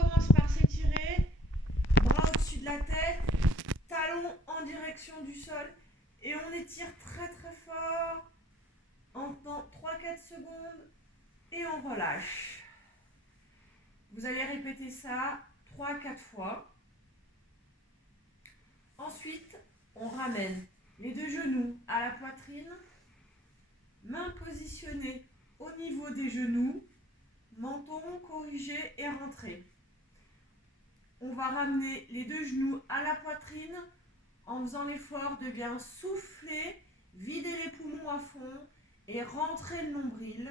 commence par s'étirer, bras au-dessus de la tête, talons en direction du sol et on étire très très fort en temps 3-4 secondes et on relâche. Vous allez répéter ça 3-4 fois. Ensuite, on ramène les deux genoux à la poitrine, mains positionnées au niveau des genoux, menton corrigé et rentré. On va ramener les deux genoux à la poitrine en faisant l'effort de bien souffler, vider les poumons à fond et rentrer le nombril.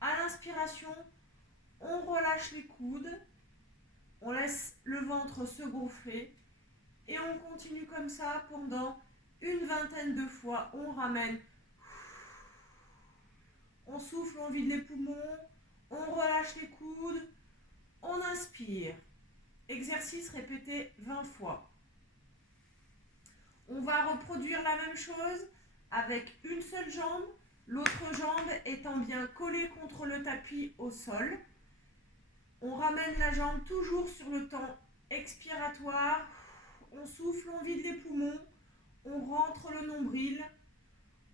À l'inspiration, on relâche les coudes, on laisse le ventre se gonfler et on continue comme ça pendant une vingtaine de fois. On ramène, on souffle, on vide les poumons, on relâche les coudes, on inspire. Exercice répété 20 fois. On va reproduire la même chose avec une seule jambe, l'autre jambe étant bien collée contre le tapis au sol. On ramène la jambe toujours sur le temps expiratoire. On souffle, on vide les poumons, on rentre le nombril,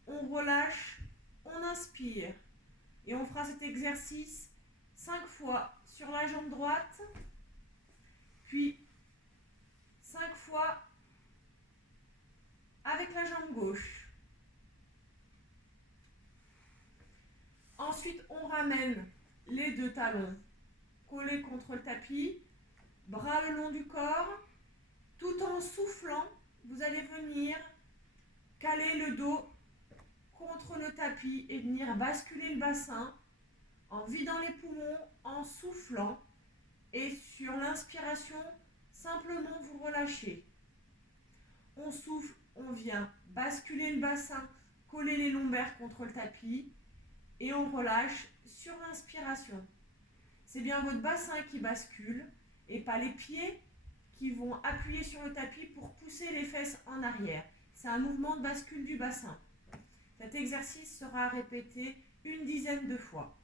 on relâche, on inspire. Et on fera cet exercice 5 fois sur la jambe droite, puis 5 fois avec la jambe gauche. Ensuite, on ramène les deux talons collés contre le tapis, bras le long du corps. Tout en soufflant, vous allez venir caler le dos contre le tapis et venir basculer le bassin en vidant les poumons, en soufflant. Et sur l'inspiration, simplement vous relâchez. On souffle, on vient basculer le bassin, coller les lombaires contre le tapis et on relâche sur l'inspiration. C'est bien votre bassin qui bascule et pas les pieds qui vont appuyer sur le tapis pour pousser les fesses en arrière. C'est un mouvement de bascule du bassin. Cet exercice sera répété une dizaine de fois.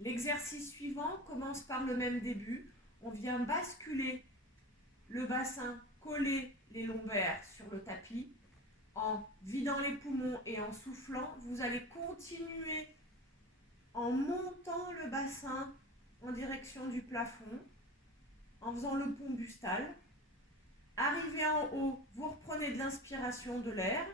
L'exercice suivant commence par le même début. On vient basculer le bassin, coller les lombaires sur le tapis. En vidant les poumons et en soufflant, vous allez continuer en montant le bassin en direction du plafond, en faisant le pont bustal. Arrivé en haut, vous reprenez de l'inspiration de l'air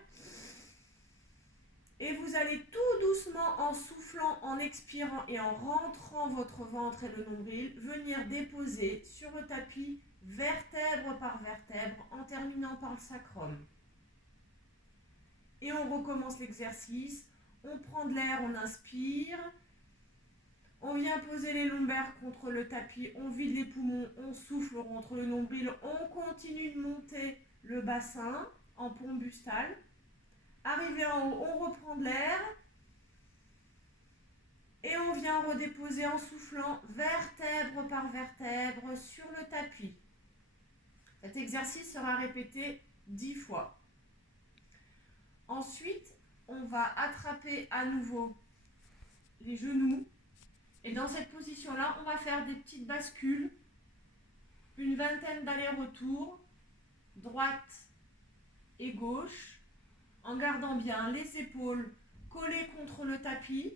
et vous allez tout doucement, en soufflant, en expirant et en rentrant votre ventre et le nombril, venir déposer sur le tapis vertèbre par vertèbre en terminant par le sacrum. Et on recommence l'exercice. On prend de l'air, on inspire. On vient poser les lombaires contre le tapis, on vide les poumons, on souffle, on rentre le nombril, on continue de monter le bassin en pont bustal. Arrivé en haut, on reprend de l'air et on vient redéposer en soufflant vertèbre par vertèbre sur le tapis. Cet exercice sera répété 10 fois. Ensuite, on va attraper à nouveau les genoux. Et dans cette position-là, on va faire des petites bascules, une vingtaine d'allers-retours, droite et gauche, en gardant bien les épaules collées contre le tapis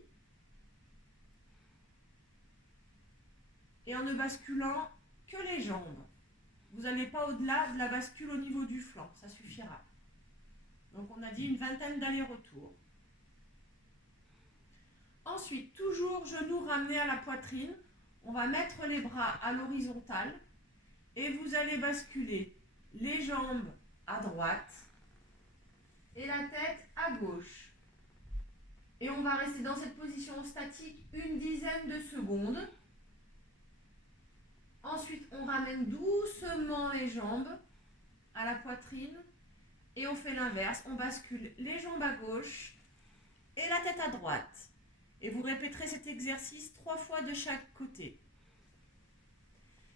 et en ne basculant que les jambes. Vous n'allez pas au-delà de la bascule au niveau du flanc, ça suffira. Donc on a dit une vingtaine d'allers-retours. Ensuite, toujours genoux ramenés à la poitrine, on va mettre les bras à l'horizontale et vous allez basculer les jambes à droite et la tête à gauche. Et on va rester dans cette position statique une dizaine de secondes. Ensuite, on ramène doucement les jambes à la poitrine et on fait l'inverse. On bascule les jambes à gauche et la tête à droite. Et vous répéterez cet exercice 3 fois de chaque côté.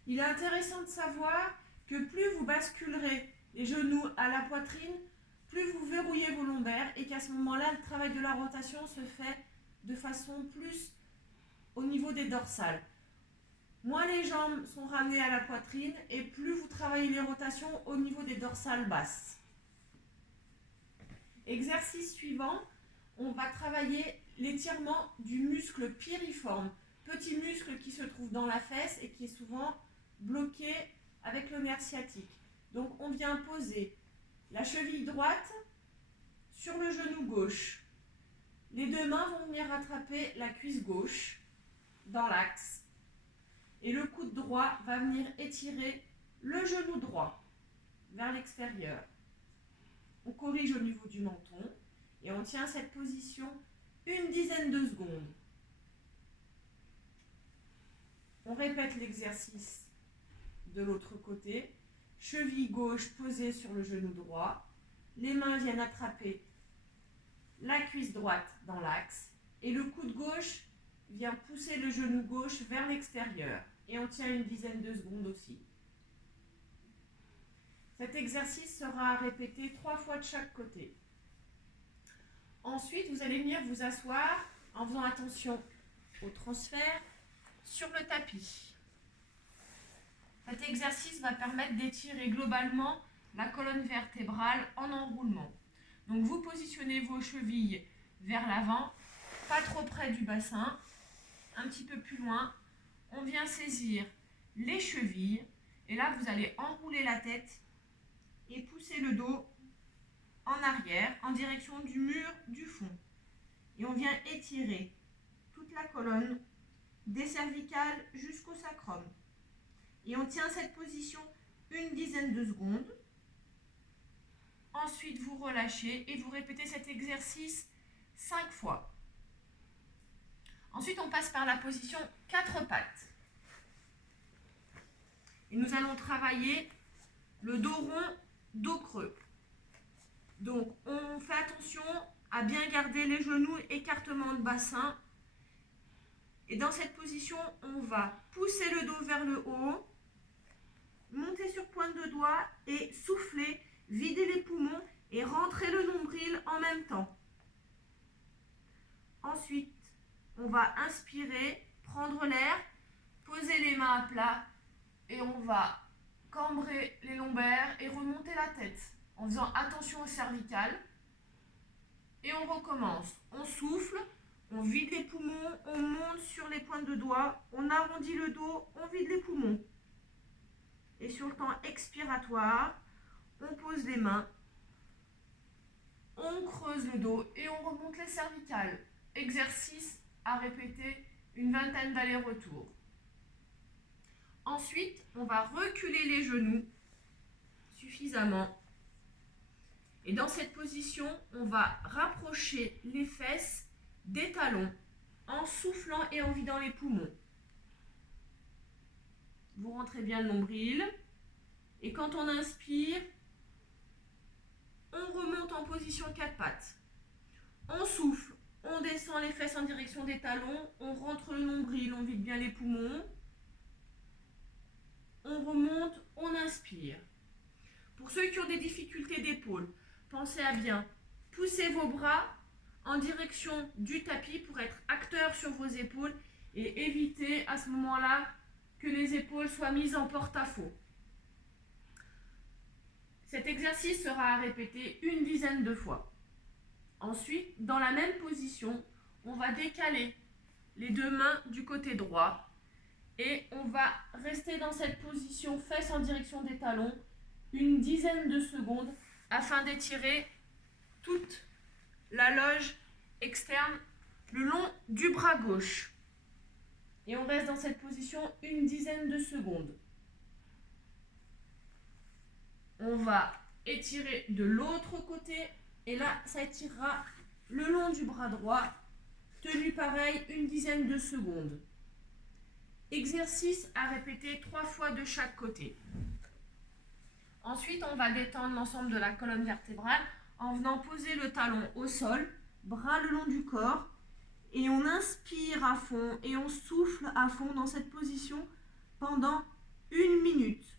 Il est intéressant de savoir que plus vous basculerez les genoux à la poitrine, plus vous verrouillez vos lombaires et qu'à ce moment-là, le travail de la rotation se fait de façon plus au niveau des dorsales. moins les jambes sont ramenées à la poitrine et plus vous travaillez les rotations au niveau des dorsales basses. Exercice suivant, on va travailler l'étirement du muscle piriforme, petit muscle qui se trouve dans la fesse et qui est souvent bloqué avec le nerf sciatique. Donc on vient poser la cheville droite sur le genou gauche. Les deux mains vont venir rattraper la cuisse gauche dans l'axe. Et le coude droit va venir étirer le genou droit vers l'extérieur. On corrige au niveau du menton et on tient cette position une dizaine de secondes. On répète l'exercice de l'autre côté. Cheville gauche posée sur le genou droit. Les mains viennent attraper la cuisse droite dans l'axe et le coude gauche vient pousser le genou gauche vers l'extérieur. Et on tient une dizaine de secondes aussi. Cet exercice sera répété 3 fois de chaque côté. Ensuite, vous allez venir vous asseoir en faisant attention au transfert sur le tapis. Cet exercice va permettre d'étirer globalement la colonne vertébrale en enroulement. Donc vous positionnez vos chevilles vers l'avant, pas trop près du bassin, un petit peu plus loin. On vient saisir les chevilles et là vous allez enrouler la tête et pousser le dos en arrière en direction du mur du fond. Et on vient étirer toute la colonne des cervicales jusqu'au sacrum. Et on tient cette position une dizaine de secondes. Ensuite vous relâchez et vous répétez cet exercice 5 fois. Ensuite, on passe par la position 4 pattes. Et nous allons travailler le dos rond, dos creux. Donc, on fait attention à bien garder les genoux, écartement de bassin. Et dans cette position, on va pousser le dos vers le haut, monter sur pointe de doigt et souffler, vider les poumons et rentrer le nombril en même temps. Ensuite, on va inspirer, prendre l'air, poser les mains à plat et on va cambrer les lombaires et remonter la tête en faisant attention aux cervicales. Et on recommence. On souffle, on vide les poumons, on monte sur les pointes de doigts, on arrondit le dos, on vide les poumons. Et sur le temps expiratoire, on pose les mains, on creuse le dos et on remonte les cervicales. Exercice à répéter une vingtaine d'allers-retours. Ensuite, on va reculer les genoux suffisamment. Et dans cette position, on va rapprocher les fesses des talons en soufflant et en vidant les poumons. Vous rentrez bien le nombril. Et quand on inspire, on remonte en position 4 pattes. On souffle. On descend les fesses en direction des talons, on rentre le nombril, on vide bien les poumons. On remonte, on inspire. Pour ceux qui ont des difficultés d'épaule, pensez à bien pousser vos bras en direction du tapis pour être acteur sur vos épaules et éviter à ce moment-là que les épaules soient mises en porte-à-faux. Cet exercice sera à répéter une dizaine de fois. Ensuite, dans la même position, on va décaler les deux mains du côté droit et on va rester dans cette position fesses en direction des talons une dizaine de secondes afin d'étirer toute la loge externe le long du bras gauche. Et on reste dans cette position une dizaine de secondes. On va étirer de l'autre côté. Et là, ça étirera le long du bras droit, tenu pareil, une dizaine de secondes. Exercice à répéter 3 fois de chaque côté. Ensuite, on va détendre l'ensemble de la colonne vertébrale en venant poser le talon au sol, bras le long du corps, et on inspire à fond et on souffle à fond dans cette position pendant 1 minute.